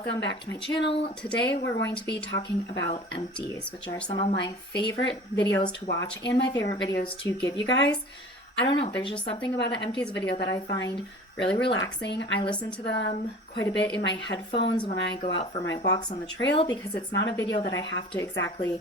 welcome back to my channel. Today we're going to be talking about empties, which are some of my favorite videos to watch and my favorite videos to give you guys. I don't know, there's just something about an empties video that I find really relaxing. I listen to them quite a bit in my headphones when I go out for my walks on the trail because it's not a video that I have to exactly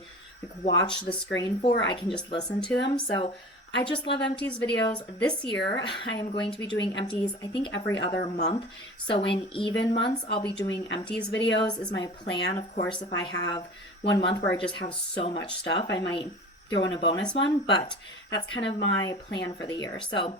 watch the screen for. I can just listen to them. So I just love empties videos. This year, I am going to be doing empties, I think every other month. So in even months, I'll be doing empties videos is my plan. Of course, if I have one month where I just have so much stuff, I might throw in a bonus one, but that's kind of my plan for the year. So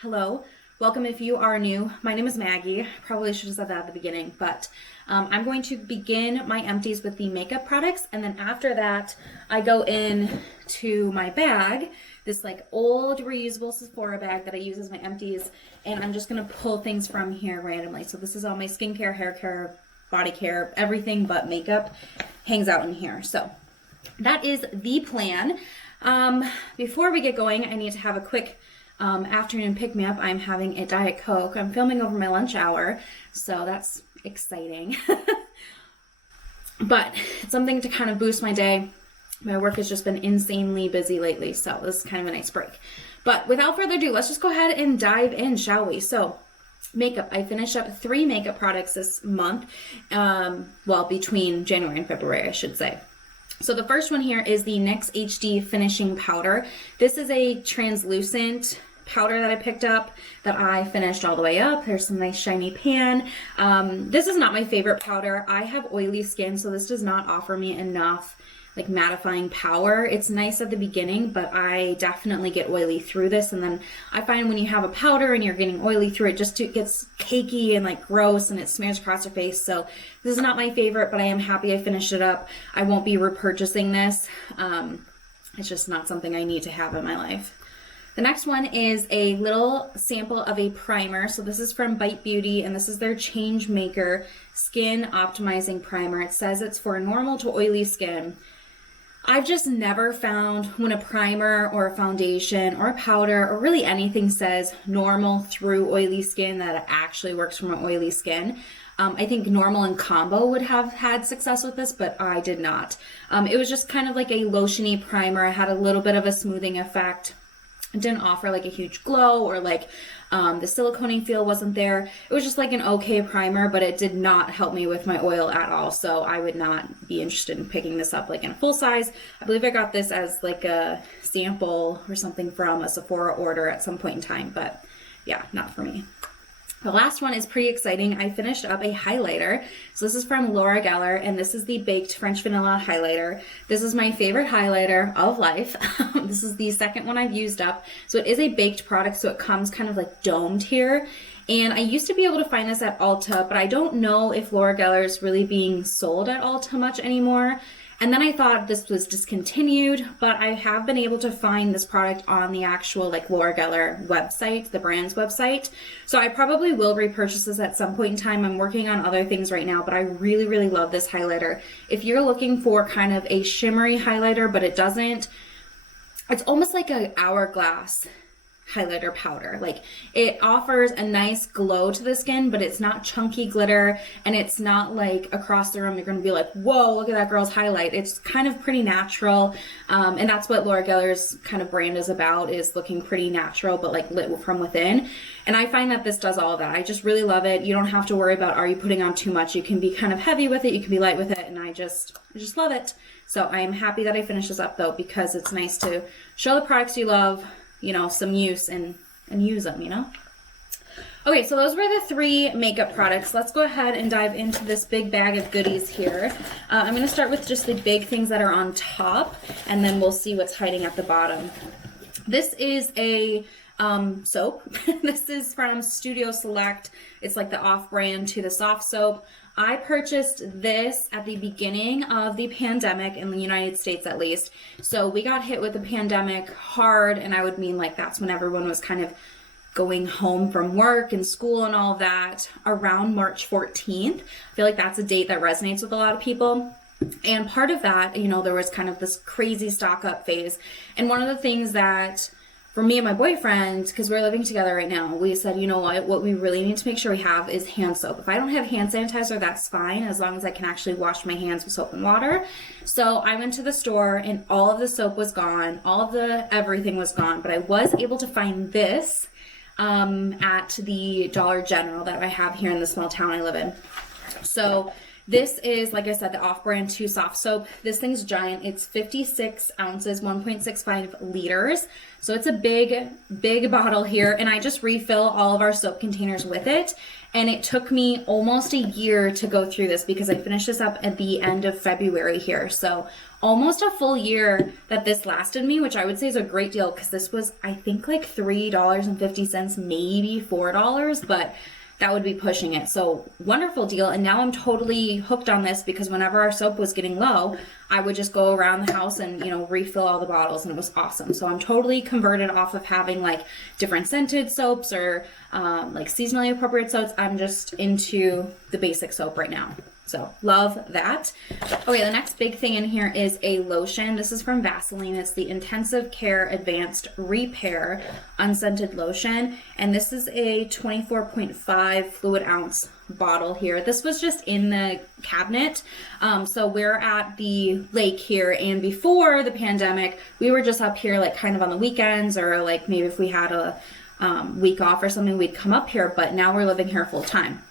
hello, welcome if you are new. My name is Maggie. I probably should have said that at the beginning, but I'm going to begin my empties with the makeup products. And then after that, I go in to my bag, this like old reusable Sephora bag that I use as my empties. And I'm just going to pull things from here randomly. So this is all my skincare, hair care, body care, everything but makeup hangs out in here. So that is the plan. Before we get going, I need to have a quick afternoon pick-me-up. I'm having a Diet Coke. I'm filming over my lunch hour, so that's exciting. But it's something to kind of boost my day. My work has just been insanely busy lately, so this is kind of a nice break. But without further ado, let's just go ahead and dive in, shall we? So makeup. I finished up 3 makeup products this month. Well, between January and February, I should say. So the first one here is the NYX HD Finishing Powder. This is a translucent powder that I picked up that I finished all the way up. There's some nice shiny pan. This is not my favorite powder. I have oily skin, so this does not offer me enough like mattifying power. It's nice at the beginning, but I definitely get oily through this. And then I find when you have a powder and you're getting oily through it, it gets cakey and like gross and it smears across your face. So this is not my favorite, but I am happy I finished it up. I won't be repurchasing this. It's just not something I need to have in my life. The next one is a little sample of a primer. So this is from Bite Beauty, and this is their Change Maker Skin Optimizing Primer. It says it's for normal to oily skin. I've just never found when a primer or a foundation or a powder or really anything says normal through oily skin that it actually works for my oily skin. I think normal and combo would have had success with this, but I did not. It was just kind of like a lotiony primer. It had a little bit of a smoothing effect. It didn't offer like a huge glow or like the silicone feel wasn't there. It was just like an okay primer, but it did not help me with my oil at all. So I would not be interested in picking this up like in a full size. I believe I got this as like a sample or something from a Sephora order at some point in time, but yeah, not for me. The last one is pretty exciting. I finished up a highlighter. So this is from Laura Geller, and this is the Baked French Vanilla Highlighter. This is my favorite highlighter of life. This is the second one I've used up. So it is a baked product, so it comes kind of like domed here. And I used to be able to find this at Ulta, but I don't know if Laura Geller is really being sold at Ulta much anymore. And then I thought this was discontinued, but I have been able to find this product on the actual like Laura Geller website, the brand's website. So I probably will repurchase this at some point in time. I'm working on other things right now, but I really, really love this highlighter. If you're looking for kind of a shimmery highlighter, but it's almost like an hourglass highlighter powder. Like it offers a nice glow to the skin, but it's not chunky glitter, and it's not like across the room you're going to be like, whoa, look at that girl's highlight. It's kind of pretty natural, and that's what Laura Geller's kind of brand is about, is looking pretty natural but like lit from within. And I find that this does all of that. I just really love it. You don't have to worry about, are you putting on too much? You can be kind of heavy with it, you can be light with it, and I just love it. So I am happy that I finished this up though, because it's nice to show the products you love, you know, some use and use them, you know? Okay, so those were the 3 makeup products. Let's go ahead and dive into this big bag of goodies here. I'm going to start with just the big things that are on top, and then we'll see what's hiding at the bottom. This is a soap. This is from Studio Select. It's like the off-brand to the soft soap. I purchased this at the beginning of the pandemic, in the United States at least. So we got hit with the pandemic hard, and I would mean like that's when everyone was kind of going home from work and school and all that, around March 14th. I feel like that's a date that resonates with a lot of people. And part of that, you know, there was kind of this crazy stock up phase. And one of the things that for me and my boyfriend, because we're living together right now, we said, you know what we really need to make sure we have is hand soap. If I don't have hand sanitizer, that's fine, as long as I can actually wash my hands with soap and water. So I went to the store and all of the soap was gone, all of the everything was gone, but I was able to find this at the Dollar General that I have here in the small town I live in. So this is, like I said, the off-brand 2 soft soap. This thing's giant. It's 56 ounces, 1.65 liters. So it's a big, big bottle here. And I just refill all of our soap containers with it. And it took me almost a year to go through this because I finished this up at the end of February here. So almost a full year that this lasted me, which I would say is a great deal because this was, I think, like $3.50, maybe $4, but that would be pushing it. So wonderful deal. And now I'm totally hooked on this because whenever our soap was getting low, I would just go around the house and, you know, refill all the bottles, and it was awesome. So I'm totally converted off of having like different scented soaps or like seasonally appropriate soaps. I'm just into the basic soap right now. So love that. Okay, the next big thing in here is a lotion. This is from Vaseline. It's the Intensive Care Advanced Repair Unscented Lotion. And this is a 24.5 fluid ounce bottle here. This was just in the cabinet. So we're at the lake here, and before the pandemic, we were just up here like kind of on the weekends, or like maybe if we had a week off or something, we'd come up here, but now we're living here full time.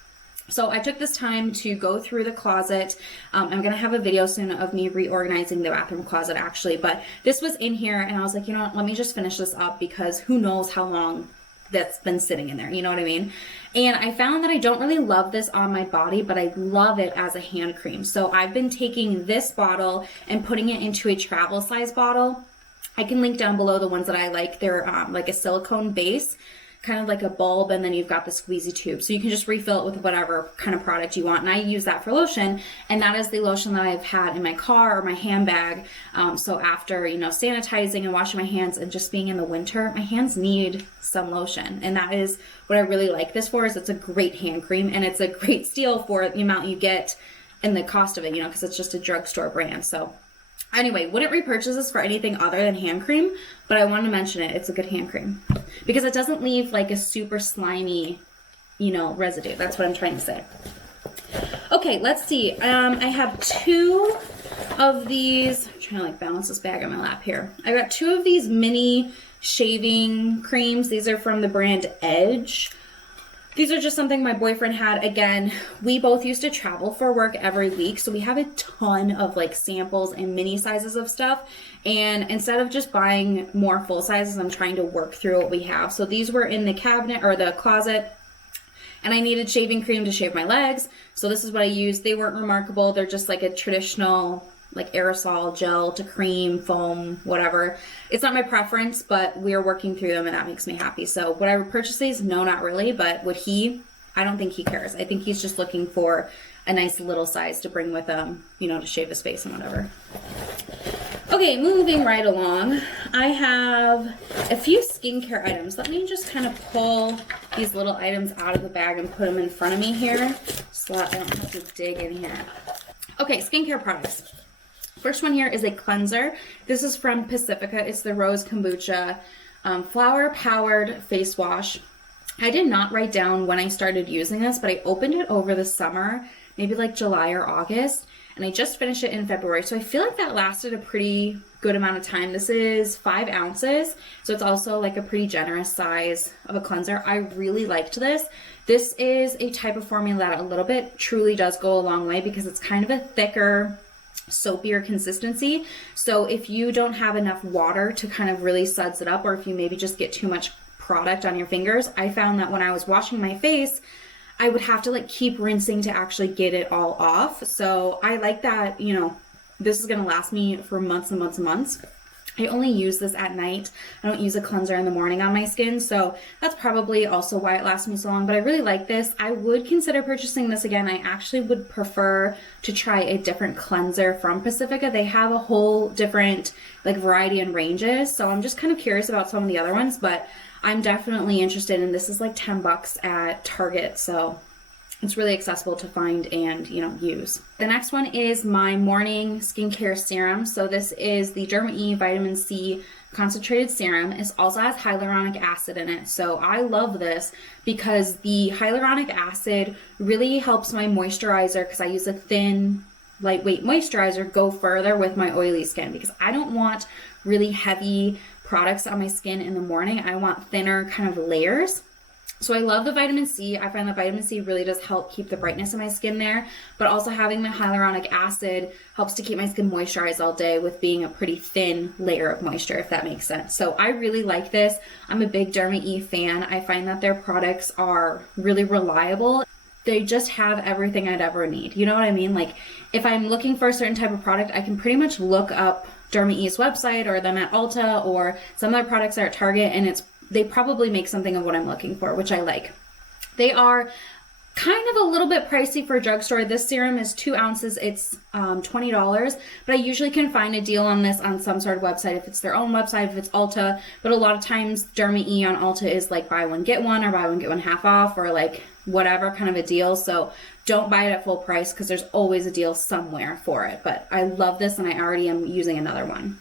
So I took this time to go through the closet. I'm going to have a video soon of me reorganizing the bathroom closet actually, but this was in here and I was like, you know what, let me just finish this up because who knows how long that's been sitting in there, you know what I mean? And I found that I don't really love this on my body, but I love it as a hand cream. So I've been taking this bottle and putting it into a travel size bottle. I can link down below the ones that I like. They're like a silicone base, kind of like a bulb, and then you've got the squeezy tube. So you can just refill it with whatever kind of product you want. And I use that for lotion, and that is the lotion that I've had in my car or my handbag. So after, you know, sanitizing and washing my hands and just being in the winter, my hands need some lotion. And that is what I really like this for, is it's a great hand cream, and it's a great steal for the amount you get and the cost of it, you know, because it's just a drugstore brand. So anyway, wouldn't repurchase this for anything other than hand cream, but I wanted to mention it. It's a good hand cream because it doesn't leave like a super slimy, you know, residue. That's what I'm trying to say. Okay, let's see. I have 2 of these. I'm trying to like balance this bag on my lap here. I got 2 of these mini shaving creams. These are from the brand Edge. These are just something my boyfriend had. Again, we both used to travel for work every week, so we have a ton of like samples and mini sizes of stuff. And instead of just buying more full sizes, I'm trying to work through what we have. So these were in the cabinet or the closet, and I needed shaving cream to shave my legs. So this is what I used. They weren't remarkable. They're just like a traditional like aerosol gel to cream, foam, whatever. It's not my preference, but we're working through them and that makes me happy. So would I purchase these? No, not really. But would he? I don't think he cares. I think he's just looking for a nice little size to bring with him, you know, to shave his face and whatever. Okay, moving right along. I have a few skincare items. Let me just kind of pull these little items out of the bag and put them in front of me here so that I don't have to dig in here. Okay, skincare products. First one here is a cleanser. This is from Pacifica. It's the Rose Kombucha flower powered face wash. I did not write down when I started using this, but I opened it over the summer, maybe like July or August, and I just finished it in February. So I feel like that lasted a pretty good amount of time. This is 5 ounces, so it's also like a pretty generous size of a cleanser. I really liked this. This is a type of formula that a little bit truly does go a long way because it's kind of a thicker, soapier consistency. So if you don't have enough water to kind of really suds it up, or if you maybe just get too much product on your fingers, I found that when I was washing my face, I would have to like keep rinsing to actually get it all off. So I like that, you know, this is going to last me for months and months and months. I only use this at night. I don't use a cleanser in the morning on my skin, so that's probably also why it lasts me so long, but I really like this. I would consider purchasing this again. I actually would prefer to try a different cleanser from Pacifica. They have a whole different like variety and ranges, so I'm just kind of curious about some of the other ones, but I'm definitely interested in this. Is like $10 at Target, so it's really accessible to find and, you know, use. The next one is my morning skincare serum. So this is the DermaE Vitamin C concentrated serum. It also has hyaluronic acid in it. So I love this because the hyaluronic acid really helps my moisturizer, because I use a thin, lightweight moisturizer, go further with my oily skin, because I don't want really heavy products on my skin in the morning. I want thinner kind of layers. So I love the vitamin C. I find that vitamin C really does help keep the brightness of my skin there, but also having the hyaluronic acid helps to keep my skin moisturized all day with being a pretty thin layer of moisture, if that makes sense. So I really like this. I'm a big DermaE fan. I find that their products are really reliable. They just have everything I'd ever need. You know what I mean? Like if I'm looking for a certain type of product, I can pretty much look up DermaE's website or them at Ulta, or some of their products are at Target, and they probably make something of what I'm looking for, which I like. They are kind of a little bit pricey for a drugstore. This serum is 2 ounces. It's $20, but I usually can find a deal on this on some sort of website, if it's their own website, if it's Ulta. But a lot of times DermaE on Ulta is like buy one, get one, or buy one, get one half off, or like whatever kind of a deal. So don't buy it at full price, because there's always a deal somewhere for it. But I love this, and I already am using another one.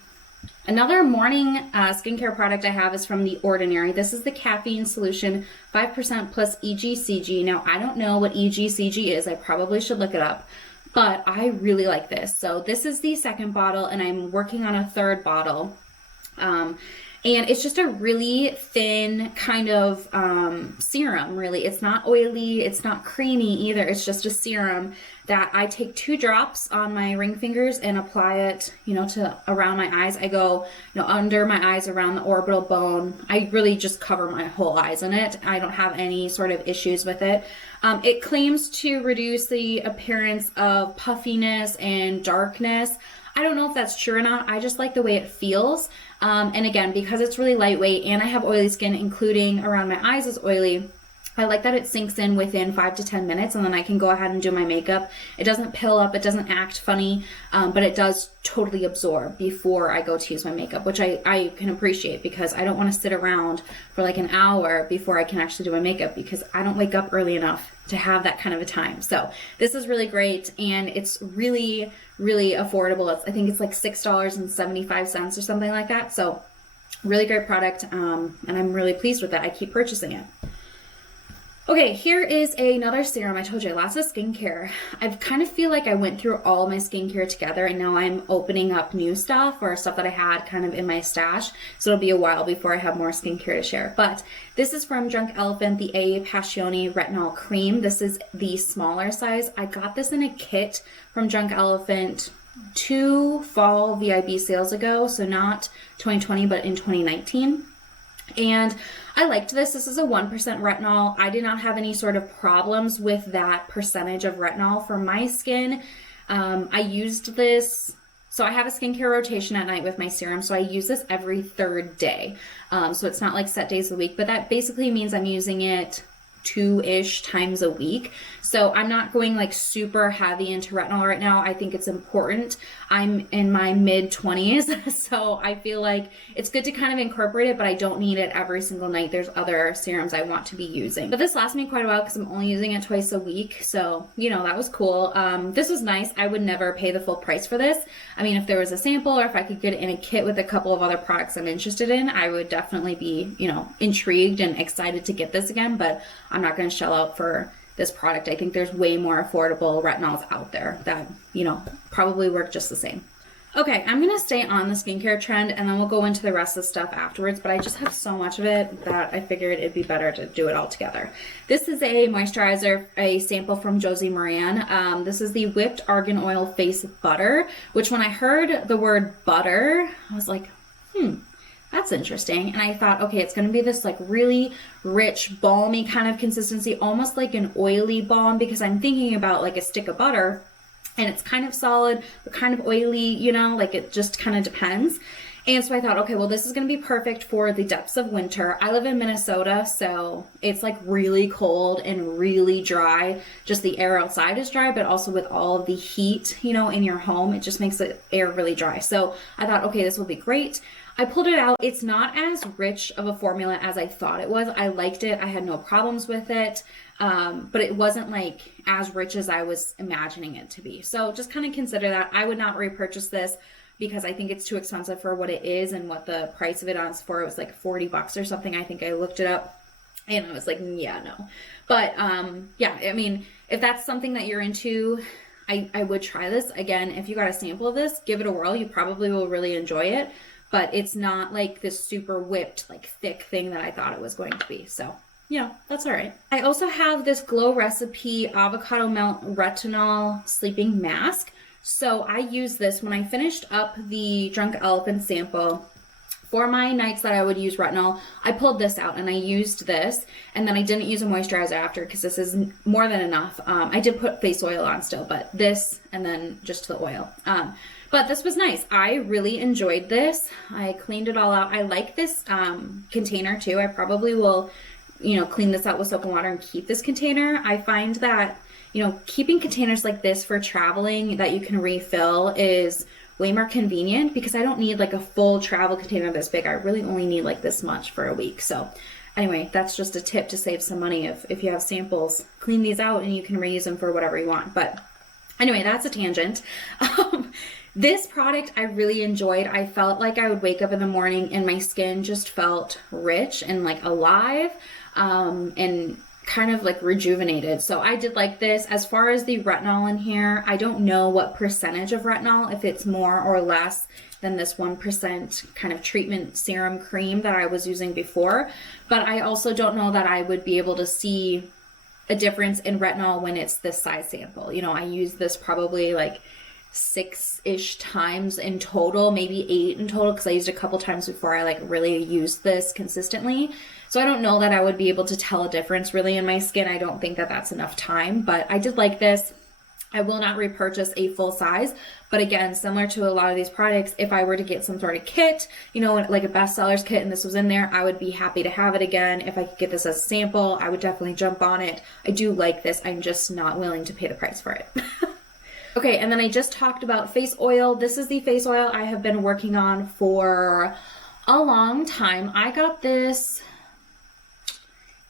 Another morning skincare product I have is from The Ordinary. This is the Caffeine Solution 5% plus EGCG. Now, I don't know what EGCG is. I probably should look it up, but I really like this. So this is the second bottle, and I'm working on a third bottle. And it's just a really thin kind of serum, really. It's not oily, it's not creamy either. It's just a serum that I take 2 drops on my ring fingers and apply it, to around my eyes. I go, under my eyes, around the orbital bone. I really just cover my whole eyes in it. I don't have any sort of issues with it. It claims to reduce the appearance of puffiness and darkness. I don't know if that's true or not. I just like the way it feels. And again, because it's really lightweight and I have oily skin, including around my eyes is oily, I like that it sinks in within 5 to 10 minutes, and then I can go ahead and do my makeup. It doesn't pill up, it doesn't act funny, but it does totally absorb before I go to use my makeup, which I can appreciate, because I don't want to sit around for like an hour before I can actually do my makeup, because I don't wake up early enough to have that kind of a time. So this is really great, and it's really, really affordable. I think it's like $6.75 or something like that. So really great product, and I'm really pleased with it. I keep purchasing it. Okay, here is another serum. I told you, lots of skincare. I kind of feel like I went through all my skincare together, and now I'm opening up new stuff, or stuff that I had kind of in my stash. So it'll be a while before I have more skincare to share. But this is from Drunk Elephant, the A Passioni Retinol Cream. This is the smaller size. I got this in a kit from Drunk Elephant 2 fall VIB sales ago. So not 2020, but in 2019. And I liked this. This is a 1% retinol. I did not have any sort of problems with that percentage of retinol for my skin. I used this, so I have a skincare rotation at night with my serum, so I use this every 3rd day. So it's not like set days of the week, but that basically means I'm using it 2-ish times a week. So I'm not going like super heavy into retinol right now. I think it's important. I'm in my mid-20s, so I feel like it's good to kind of incorporate it, but I don't need it every single night. There's other serums I want to be using. But this lasts me quite a while because I'm only using it twice a week. So, that was cool. This was nice. I would never pay the full price for this. I mean, if there was a sample, or if I could get it in a kit with a couple of other products I'm interested in, I would definitely be, intrigued and excited to get this again, but I'm not going to shell out for this product. I think there's way more affordable retinols out there that, probably work just the same. Okay, I'm going to stay on the skincare trend, and then we'll go into the rest of the stuff afterwards, but I just have so much of it that I figured it'd be better to do it all together. This is a moisturizer, a sample from Josie Maran. This is the Whipped Argan Oil Face Butter, which when I heard the word butter, I was like, that's interesting. And I thought, okay, it's going to be this like really rich, balmy kind of consistency, almost like an oily balm, because I'm thinking about like a stick of butter, and it's kind of solid, but kind of oily, like it just kind of depends. And so I thought, okay, well, this is going to be perfect for the depths of winter. I live in Minnesota, so it's like really cold and really dry. Just the air outside is dry, but also with all of the heat, in your home, it just makes the air really dry. So I thought, okay, this will be great. I pulled it out. It's not as rich of a formula as I thought it was. I liked it. I had no problems with it. But it wasn't like as rich as I was imagining it to be. So just kind of consider that. I would not repurchase this, because I think it's too expensive for what it is and what the price of it is for. It was like $40 or something. I think I looked it up and I was like, yeah, no. But yeah, I mean, if that's something that you're into, I would try this. Again, if you got a sample of this, give it a whirl. You probably will really enjoy it, but it's not like this super whipped, like thick thing that I thought it was going to be. So yeah, that's all right. I also have this Glow Recipe Avocado Melt Retinol Sleeping Mask. So I used this when I finished up the Drunk Elephant sample. For my nights that I would use retinol, I pulled this out and I used this, and then I didn't use a moisturizer after because this is more than enough. I did put face oil on still, but this and then just the oil. But this was nice. I really enjoyed this. I cleaned it all out. I like this container too. I probably will, clean this out with soap and water and keep this container. I find that, keeping containers like this for traveling that you can refill is way more convenient because I don't need like a full travel container this big. I really only need like this much for a week. So anyway, that's just a tip to save some money. If you have samples, clean these out and you can reuse them for whatever you want. But anyway, that's a tangent. This product I really enjoyed. I felt like I would wake up in the morning and my skin just felt rich and like alive, and kind of like rejuvenated. So I did like this. As far as the retinol in here, I don't know what percentage of retinol, if it's more or less than this 1% kind of treatment serum cream that I was using before. But I also don't know that I would be able to see a difference in retinol when it's this size sample. I use this probably like 6-ish times in total, maybe 8 in total, because I used a couple times before I like really used this consistently. So I don't know that I would be able to tell a difference really in my skin. I don't think that that's enough time, but I did like this. I will not repurchase a full size, but again, similar to a lot of these products, if I were to get some sort of kit, like a bestsellers kit and this was in there, I would be happy to have it again. If I could get this as a sample, I would definitely jump on it. I do like this. I'm just not willing to pay the price for it. Okay, and then I just talked about face oil. This is the face oil I have been working on for a long time. I got this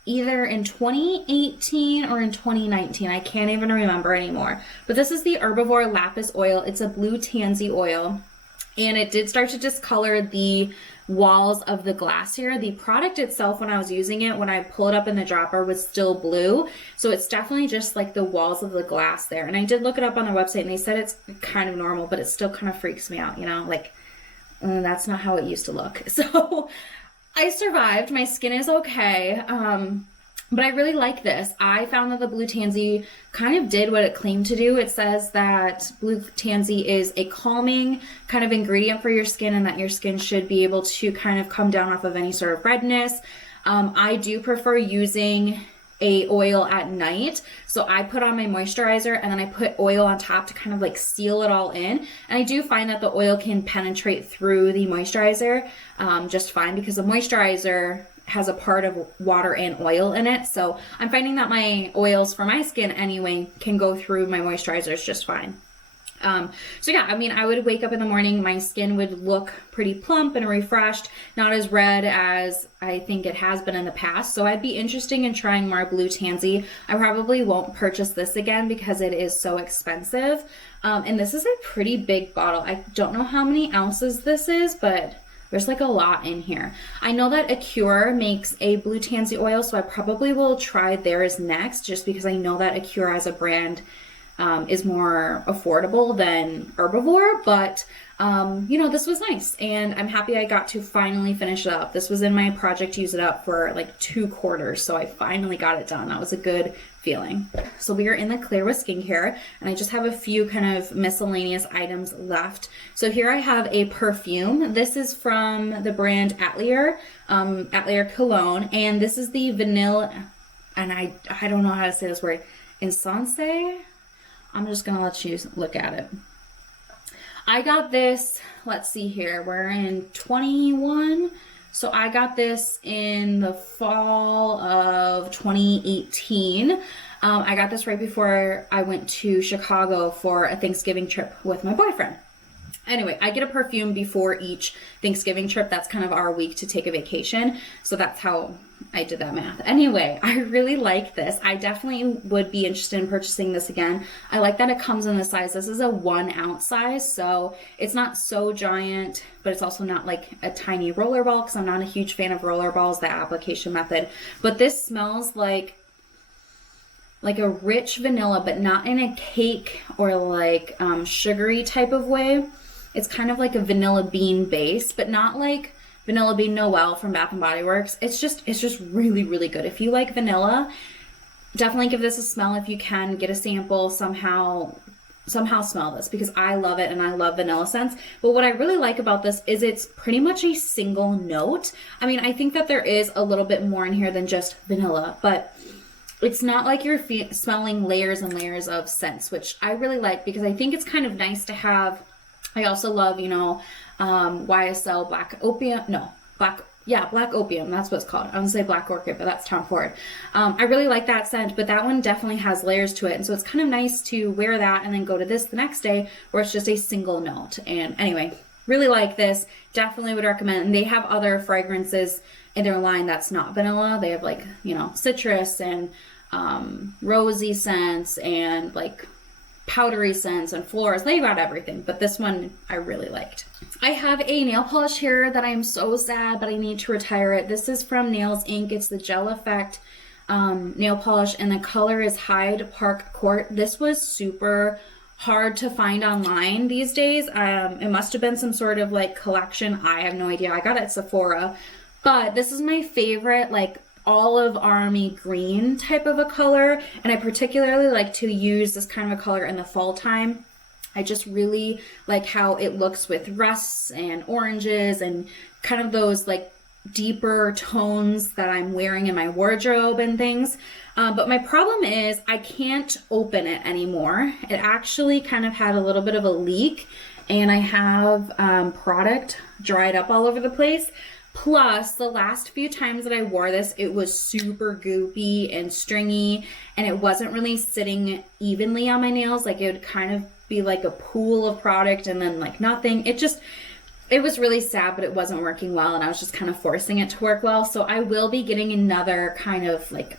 either in 2018 or in 2019. I can't even remember anymore. But this is the Herbivore Lapis Oil. It's a blue tansy oil. And it did start to discolor the walls of the glass here. The product itself, when I was using it, when I pulled it up in the dropper, was still blue. So it's definitely just like the walls of the glass there. And I did look it up on the website and they said it's kind of normal, but it still kind of freaks me out, like that's not how it used to look. So I survived. My skin is okay. But I really like this. I found that the blue tansy kind of did what it claimed to do. It says that blue tansy is a calming kind of ingredient for your skin and that your skin should be able to kind of come down off of any sort of redness. I do prefer using a oil at night. So I put on my moisturizer and then I put oil on top to kind of like seal it all in. And I do find that the oil can penetrate through the moisturizer just fine because the moisturizer has a part of water and oil in it. So I'm finding that my oils for my skin anyway can go through my moisturizers just fine. So yeah, I mean, I would wake up in the morning, my skin would look pretty plump and refreshed, not as red as I think it has been in the past. So I'd be interested in trying more blue tansy. I probably won't purchase this again because it is so expensive. And this is a pretty big bottle. I don't know how many ounces this is, but there's like a lot in here. I know that Acure makes a blue tansy oil, so I probably will try theirs next just because I know that Acure as a brand is more affordable than Herbivore, but this was nice and I'm happy I got to finally finish it up. This was in my project to use it up for like 2 quarters, so I finally got it done. That was a good feeling. So we are in the Clear with skincare and I just have a few kind of miscellaneous items left. So here I have a perfume. This is from the brand Aetlier, Aetlier Cologne, and this is the Vanille, and I don't know how to say this word, Insensee? I'm just gonna let you look at it. I got this, let's see here, we're in 21. So I got this in the fall of 2018. I got this right before I went to Chicago for a Thanksgiving trip with my boyfriend. Anyway, I get a perfume before each Thanksgiving trip. That's kind of our week to take a vacation. So that's how I did that math. Anyway, I really like this. I definitely would be interested in purchasing this again. I like that it comes in the size. This is a 1 ounce size, so it's not so giant, but it's also not like a tiny roller ball, because I'm not a huge fan of roller balls, that application method. But this smells like a rich vanilla, but not in a cake or like sugary type of way. It's kind of like a vanilla bean base, but not like Vanilla Bean Noel from Bath and Body Works. It's just really, really good. If you like vanilla, definitely give this a smell if you can. Get a sample, somehow smell this, because I love it and I love vanilla scents. But what I really like about this is it's pretty much a single note. I mean, I think that there is a little bit more in here than just vanilla, but it's not like you're smelling layers and layers of scents, which I really like, because I think it's kind of nice to have. I also love, you know, YSL Black Opium. No, Black Opium. That's what it's called. I want to say Black Orchid, but that's Tom Ford. I really like that scent, but that one definitely has layers to it. And so it's kind of nice to wear that and then go to this the next day, where it's just a single note. And anyway, really like this. Definitely would recommend. And they have other fragrances in their line that's not vanilla. They have like, you know, citrus and rosy scents and like powdery scents and florals. They got everything, but this one I really liked. I have a nail polish here that I am so sad, but I need to retire it. This is from Nails Inc. It's the Gel Effect nail polish, and the color is Hyde Park Court. This was super hard to find online these days. It must have been some sort of like collection. I have no idea. I got it at Sephora, but this is my favorite, like olive army green type of a color, and I particularly like to use this kind of a color in the fall time. I just really like how it looks with rusts and oranges and kind of those like deeper tones that I'm wearing in my wardrobe and things. But my problem is I can't open it anymore. It actually kind of had a little bit of a leak, and I have product dried up all over the place. Plus, the last few times that I wore this, it was super goopy and stringy, and it wasn't really sitting evenly on my nails. Like, it would kind of be like a pool of product and then like nothing. It was really sad, but it wasn't working well, and I was just kind of forcing it to work well. So I will be getting another kind of like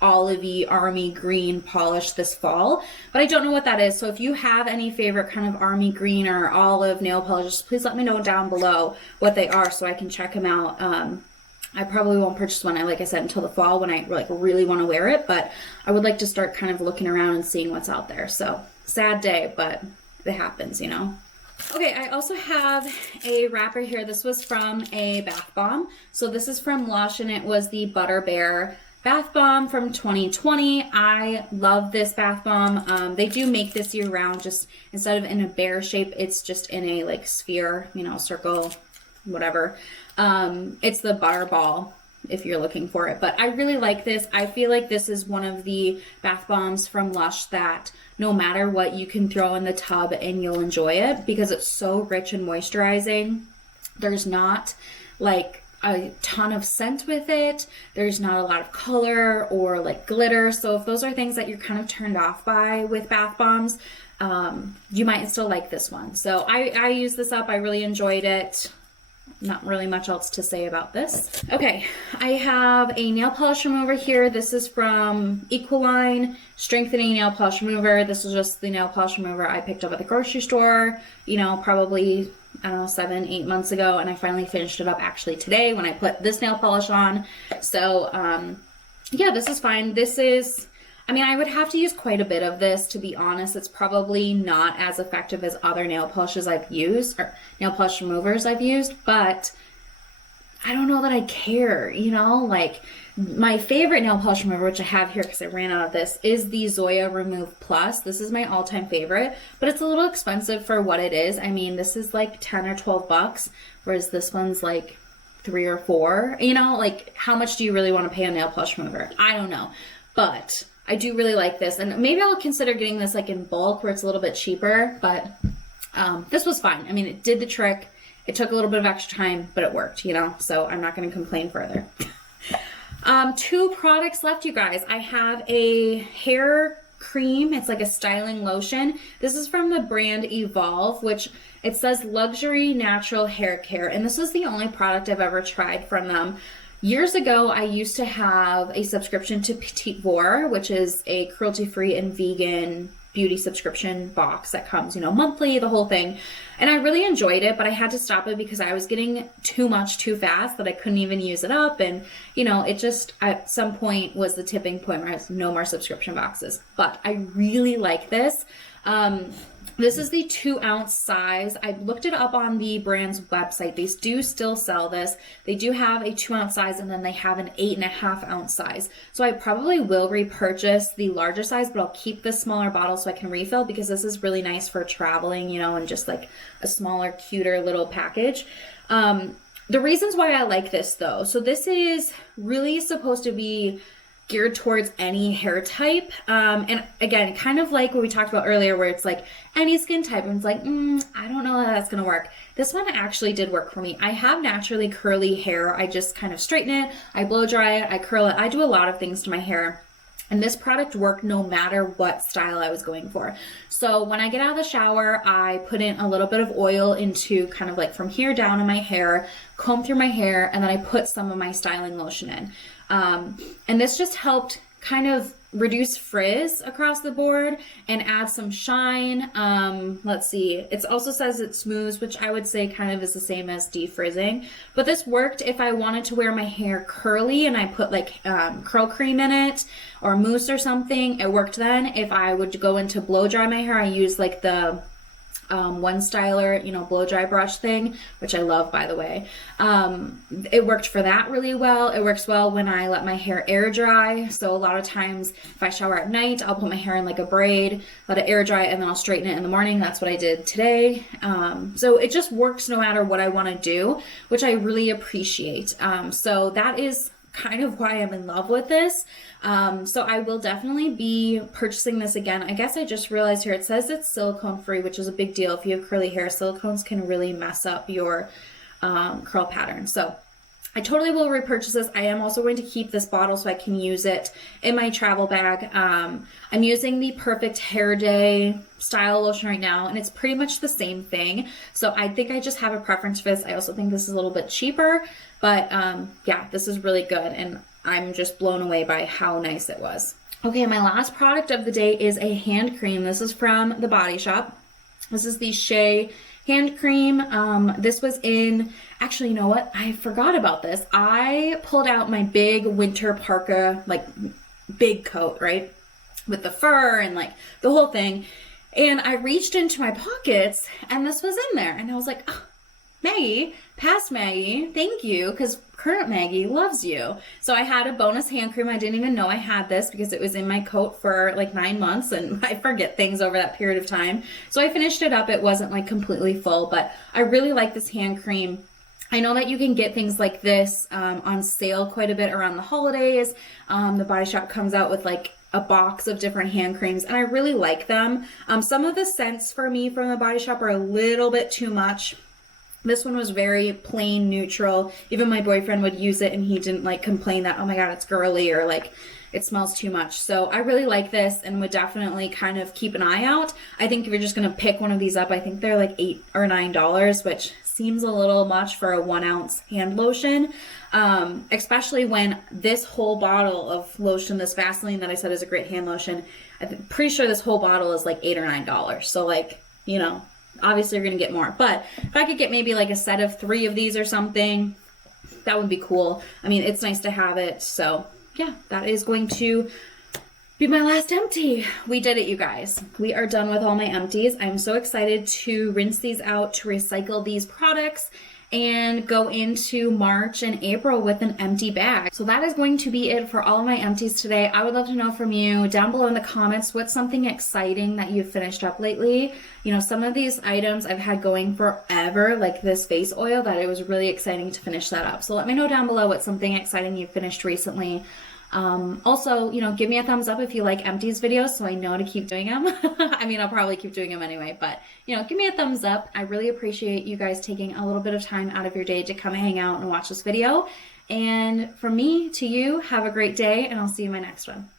olivey army green polish this fall, but I don't know what that is. So if you have any favorite kind of army green or olive nail polishes, please let me know down below what they are so I can check them out. I probably won't purchase one, like I said, until the fall when I like really want to wear it, but I would like to start kind of looking around and seeing what's out there. So sad day, but it happens, you know. Okay, I also have a wrapper here. This was from a bath bomb. So this is from Lush, and it was the Butter Bear bath bomb from 2020. I love this bath bomb. They do make this year round, just instead of in a bear shape, it's just in a like sphere, you know, circle, whatever. It's the Butterball if you're looking for it, but I really like this. I feel like this is one of the bath bombs from Lush that no matter what, you can throw in the tub and you'll enjoy it, because it's so rich and moisturizing. There's not like a ton of scent with it. There's not a lot of color or like glitter. So if those are things that you're kind of turned off by with bath bombs, you might still like this one. So I used this up. I really enjoyed it. Not really much else to say about this. Okay, I have a nail polish remover here. This is from Equaline Strengthening Nail Polish Remover. This is just the nail polish remover I picked up at the grocery store, you know, probably, I don't know, 7-8 months ago, and I finally finished it up actually today when I put this nail polish on. So, yeah, this is fine. This is, I mean, I would have to use quite a bit of this, to be honest. It's probably not as effective as other nail polishes I've used, or nail polish removers I've used, but I don't know that I care, you know? Like, my favorite nail polish remover, which I have here because I ran out of this, is the Zoya Remove Plus. This is my all-time favorite, but it's a little expensive for what it is. I mean, this is like 10 or 12 bucks, whereas this one's like 3 or 4. You know, like, how much do you really want to pay on nail polish remover? I don't know, but I do really like this, and maybe I'll consider getting this like in bulk where it's a little bit cheaper, but this was fine. I mean, it did the trick. It took a little bit of extra time, but it worked, you know, so I'm not going to complain further. 2 products left, you guys. I have a hair cream. It's like a styling lotion. This is from the brand Evolvh, which it says luxury natural hair care. And this is the only product I've ever tried from them. Years ago, I used to have a subscription to Petite Vour, which is a cruelty-free and vegan beauty subscription box that comes, you know, monthly, the whole thing. And I really enjoyed it, but I had to stop it because I was getting too much too fast that I couldn't even use it up. And, you know, it just at some point was the tipping point where I was no more subscription boxes. But I really like this. This is the 2-ounce size. I looked it up on the brand's website. They do still sell this. They do have a 2-ounce size, and then they have an 8.5-ounce size. So I probably will repurchase the larger size, but I'll keep this smaller bottle so I can refill, because this is really nice for traveling, you know, and just like a smaller, cuter little package. The reasons why I like this though, so this is really supposed to be geared towards any hair type. And again, kind of like what we talked about earlier, where it's like any skin type, and it's like, I don't know how that's gonna work. This one actually did work for me. I have naturally curly hair. I just kind of straighten it, I blow dry it, I curl it. I do a lot of things to my hair. And this product worked no matter what style I was going for. So when I get out of the shower, I put in a little bit of oil into kind of like from here down in my hair, comb through my hair, and then I put some of my styling lotion in. And this just helped kind of reduce frizz across the board and add some shine. Let's see, it also says it smooths, which I would say kind of is the same as defrizzing, but this worked if I wanted to wear my hair curly and I put like curl cream in it or mousse or something. It worked then. If I would go into blow dry my hair, I use like the one styler, you know, blow dry brush thing, which I love, by the way. It worked for that really well. It works well when I let my hair air dry. So a lot of times if I shower at night, I'll put my hair in like a braid, let it air dry, and then I'll straighten it in the morning. That's what I did today. So it just works no matter what I want to do, which I really appreciate. So that is kind of why I'm in love with this. So I will definitely be purchasing this again. I guess I just realized here it says it's silicone free, which is a big deal. If you have curly hair, silicones can really mess up your curl pattern. So I totally will repurchase this. I am also going to keep this bottle so I can use it in my travel bag. I'm using the Perfect Hair Day style lotion right now, and it's pretty much the same thing. So I think I just have a preference for this. I also think this is a little bit cheaper, but yeah, this is really good, and I'm just blown away by how nice it was. Okay, my last product of the day is a hand cream. This is from The Body Shop. This is the Shea hand cream. This was in, actually, you know what? I forgot about this. I pulled out my big winter parka, like big coat, right? With the fur and like the whole thing. And I reached into my pockets and this was in there. And I was like, oh, Maggie, past Maggie, thank you, because current Maggie loves you. So I had a bonus hand cream. I didn't even know I had this because it was in my coat for like 9 months and I forget things over that period of time. So I finished it up. It wasn't like completely full, but I really like this hand cream. I know that you can get things like this on sale quite a bit around the holidays. The Body Shop comes out with like a box of different hand creams and I really like them. Some of the scents for me from the Body Shop are a little bit too much. This one was very plain neutral. Even my boyfriend would use it and he didn't like complain that, oh my God, it's girly or like it smells too much. So I really like this and would definitely kind of keep an eye out. I think if you're just going to pick one of these up, I think they're like $8 or $9, which seems a little much for a 1 ounce hand lotion. Especially when this whole bottle of lotion, this Vaseline that I said is a great hand lotion, I'm pretty sure this whole bottle is like $8 or $9. So like, you know, obviously you're going to get more, but if I could get maybe like a set of 3 of these or something, that would be cool. I mean, it's nice to have it. So yeah, that is going to be my last empty. We did it, you guys. We are done with all my empties. I'm so excited to rinse these out, to recycle these products, and go into March and April with an empty bag. So that is going to be it for all of my empties today. I would love to know from you down below in the comments what's something exciting that you've finished up lately. You know, some of these items I've had going forever, like this face oil, that it was really exciting to finish that up. So let me know down below what's something exciting you've finished recently. Also, you know, give me a thumbs up if you like empties videos so I know to keep doing them. I mean, I'll probably keep doing them anyway, but you know, give me a thumbs up. I really appreciate you guys taking a little bit of time out of your day to come hang out and watch this video. And from me to you, have a great day and I'll see you in my next one.